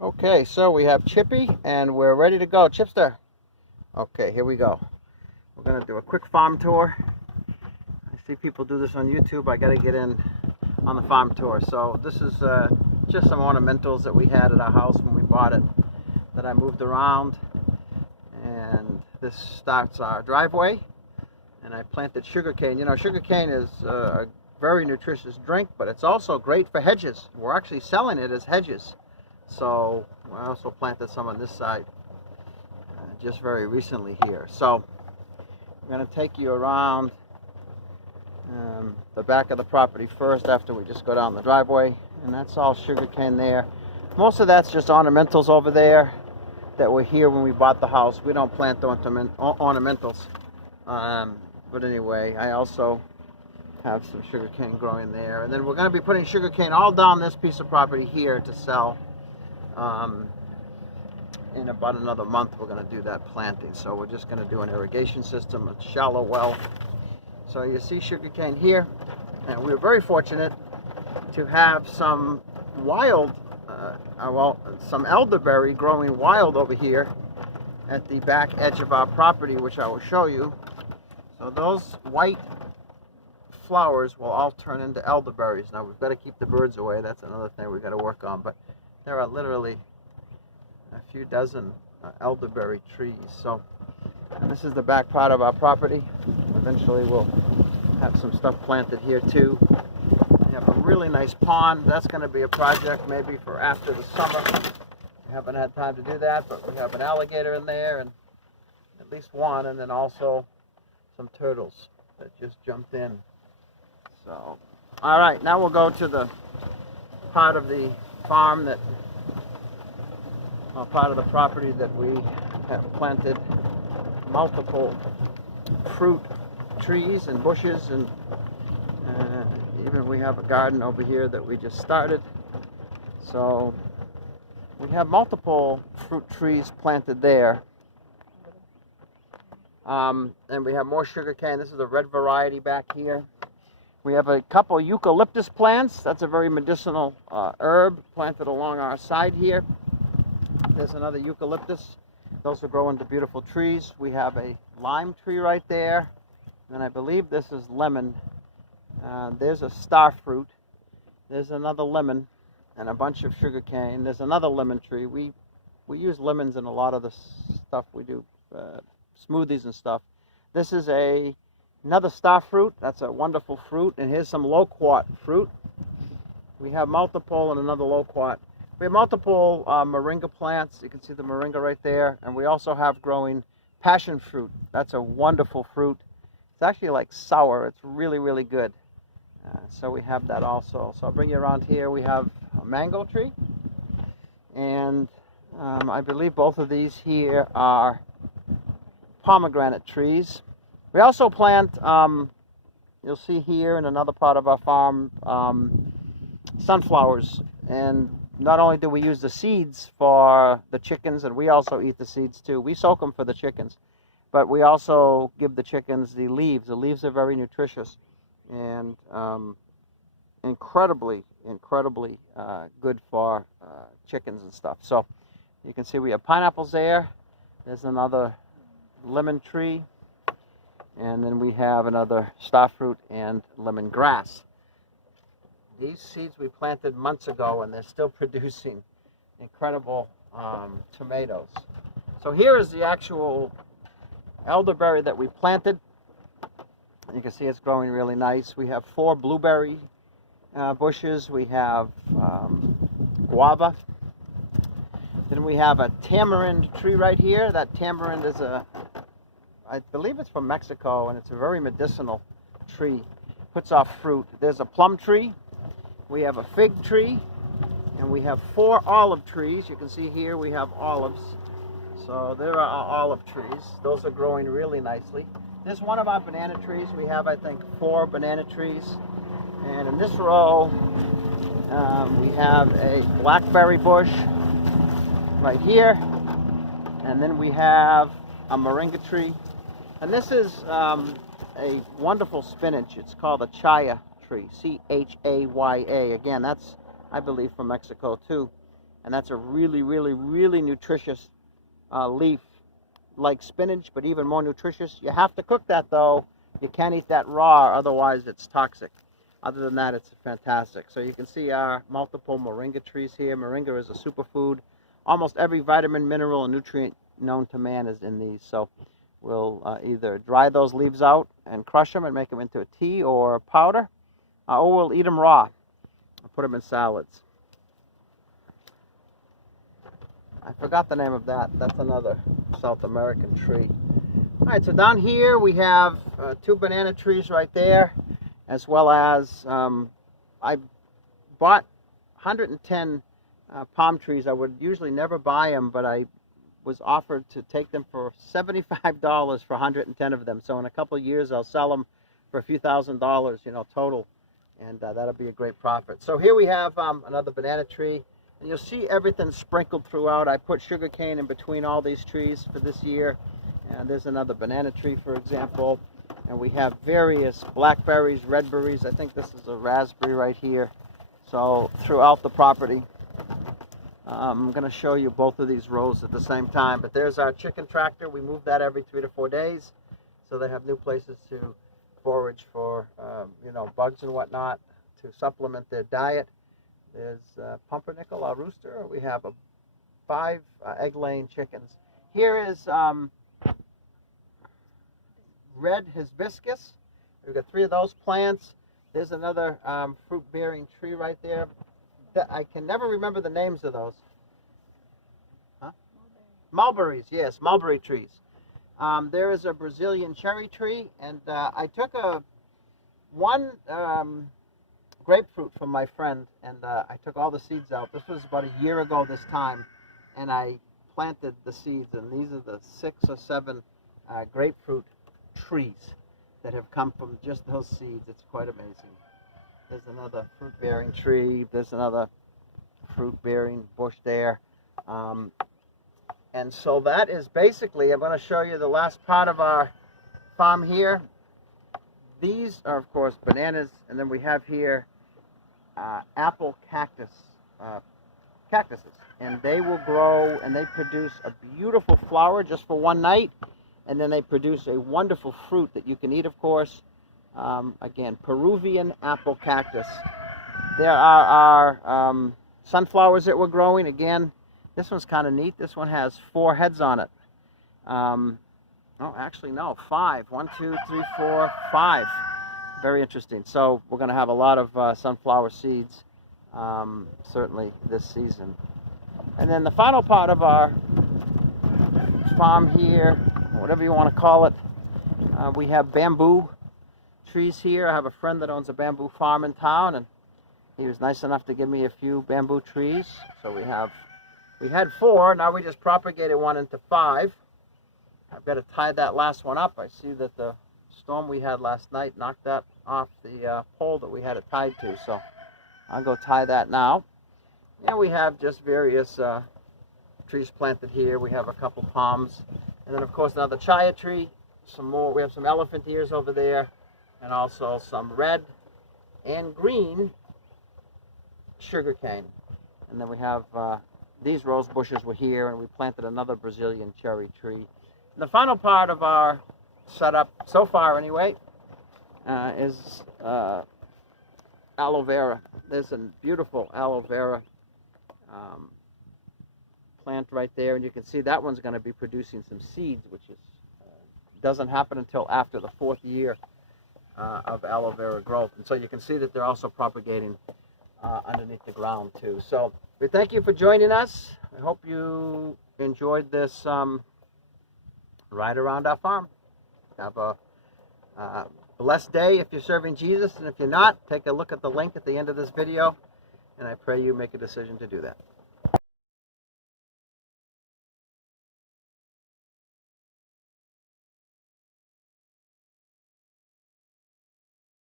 Okay, so we have Chippy and we're ready to go. Chipster. Okay, here we go. We're going to do a quick farm tour. I see people do this on YouTube. I got to get in on the farm tour. So this is just some ornamentals that we had at our house when we bought it that I moved around. And this starts our driveway. And I planted sugarcane. You know, sugarcane is a very nutritious drink, but it's also great for hedges. We're actually selling it as hedges. So I also planted some on this side just very recently here. So I'm going to take you around the back of the property first after we just go down the driveway. And that's all sugarcane there. Most of that's just ornamentals over there that were here when we bought the house. We don't plant ornamentals. But anyway, I also have some sugarcane growing there. And then we're going to be putting sugarcane all down this piece of property here to sell. In about another month we're going to do that planting, so we're just going to do an irrigation system, a shallow well. So you see sugarcane here, and we're very fortunate to have some wild some elderberry growing wild over here at the back edge of our property, which I will show you. So those white flowers will all turn into elderberries. Now we've got to keep the birds away. That's another thing we've got to work on, but there are literally a few dozen elderberry trees. So, and this is the back part of our property. Eventually we'll have some stuff planted here too. We have a really nice pond. That's going to be a project maybe for after the summer. We haven't had time to do that, but we have an alligator in there, and at least one, and then also some turtles that just jumped in. So, all right, now we'll go to the part of the farm that part of the property that we have planted multiple fruit trees and bushes, and even we have a garden over here that we just started. So we have multiple fruit trees planted there, and we have more sugarcane. This is a red variety back here. We have a couple eucalyptus plants. That's a very medicinal herb planted along our side here. There's another eucalyptus. Those will grow into beautiful trees. We have a lime tree right there. And I believe this is lemon. There's a star fruit. There's another lemon and a bunch of sugarcane. There's another lemon tree. We use lemons in a lot of the stuff we do, smoothies and stuff. This is another star fruit. That's a wonderful fruit. And here's some loquat fruit. We have multiple and another loquat. We have multiple moringa plants. You can see the moringa right there. And we also have growing passion fruit. That's a wonderful fruit. It's actually like sour. It's really, really good. So we have that also. So I'll bring you around here. We have a mango tree. And I believe both of these here are pomegranate trees. We also plant, you'll see here in another part of our farm, sunflowers. And not only do we use the seeds for the chickens, and we also eat the seeds too. We soak them for the chickens, but we also give the chickens the leaves. The leaves are very nutritious and incredibly good for chickens and stuff. So you can see we have pineapples there. There's another lemon tree, and then we have another starfruit and lemongrass. These seeds we planted months ago, and they're still producing incredible tomatoes. So here is the actual elderberry that we planted. You can see it's growing really nice. We have 4 blueberry bushes. We have guava. Then we have a tamarind tree right here. That tamarind is I believe it's from Mexico, and it's a very medicinal tree. Puts off fruit. There's a plum tree. We have a fig tree, and we have 4 olive trees. You can see here we have olives. So there are our olive trees. Those are growing really nicely. This is one of our banana trees. We have, I think, 4 banana trees. And in this row, we have a blackberry bush right here. And then we have a moringa tree. And this is a wonderful spinach. It's called a chaya tree, C-H-A-Y-A. Again, that's, I believe, from Mexico too. and that's a really, really, really nutritious leaf, like spinach, but even more nutritious. You have to cook that though. You can't eat that raw, otherwise it's toxic. Other than that, it's fantastic. So you can see our multiple moringa trees here. Moringa is a superfood. Almost every vitamin, mineral, and nutrient known to man is in these. So we'll either dry those leaves out and crush them and make them into a tea or a powder, or we'll eat them raw and put them in salads. I forgot the name of that. That's another South American tree. All right, so down here we have 2 banana trees right there, as well as I bought 110 palm trees. I would usually never buy them, but I was offered to take them for $75 for 110 of them. So in a couple of years, I'll sell them for a few $1,000s, you know, total, and that'll be a great profit. So here we have another banana tree, and you'll see everything sprinkled throughout. I put sugarcane in between all these trees for this year, and there's another banana tree, for example, and we have various blackberries, red berries. I think this is a raspberry right here. So throughout the property. I'm going to show you both of these rows at the same time, but there's our chicken tractor. We move that every 3 to 4 days, so they have new places to forage for, you know, bugs and whatnot to supplement their diet. There's pumpernickel, our rooster. We have 5 egg-laying chickens. Here is red hibiscus. We've got 3 of those plants. There's another fruit-bearing tree right there. I can never remember the names of those. Huh? Mulberries, yes, mulberry trees. There is a Brazilian cherry tree, and I took one grapefruit from my friend, and I took all the seeds out. This was about a year ago this time, and I planted the seeds, and these are the 6 or 7 grapefruit trees that have come from just those seeds. It's quite amazing. There's another fruit-bearing tree. There's another fruit-bearing bush there. And so that is basically, I'm going to show you the last part of our farm here. These are, of course, bananas. And then we have here apple cactuses. And they will grow, and they produce a beautiful flower just for one night. And then they produce a wonderful fruit that you can eat, of course. Again, Peruvian apple cactus. There are our sunflowers that we're growing. Again, this one's kind of neat. This one has 4 heads on it. Oh, actually, no, 5. 1, 2, 3, 4, 5. Very interesting. So we're going to have a lot of sunflower seeds, certainly this season. And then the final part of our farm here, whatever you want to call it, we have bamboo trees here. I have a friend that owns a bamboo farm in town, and he was nice enough to give me a few bamboo trees. So we had 4, now we just propagated one into 5. I've got to tie that last one up. I see that the storm we had last night knocked that off the pole that we had it tied to, so I'll go tie that now. And we have just various trees planted here. We have a couple palms, and then of course another chaya tree, some more. We have some elephant ears over there, and also some red and green sugarcane. And then we have these rose bushes were here, and we planted another Brazilian cherry tree. And the final part of our setup, so far anyway, is aloe vera. There's a beautiful aloe vera plant right there, and you can see that one's going to be producing some seeds, which is doesn't happen until after the 4th year of aloe vera growth. And so you can see that they're also propagating underneath the ground too. So we thank you for joining us. I hope you enjoyed this ride around our farm. Have a blessed day if you're serving Jesus, and if you're not, take a look at the link at the end of this video, and I pray you make a decision to do that.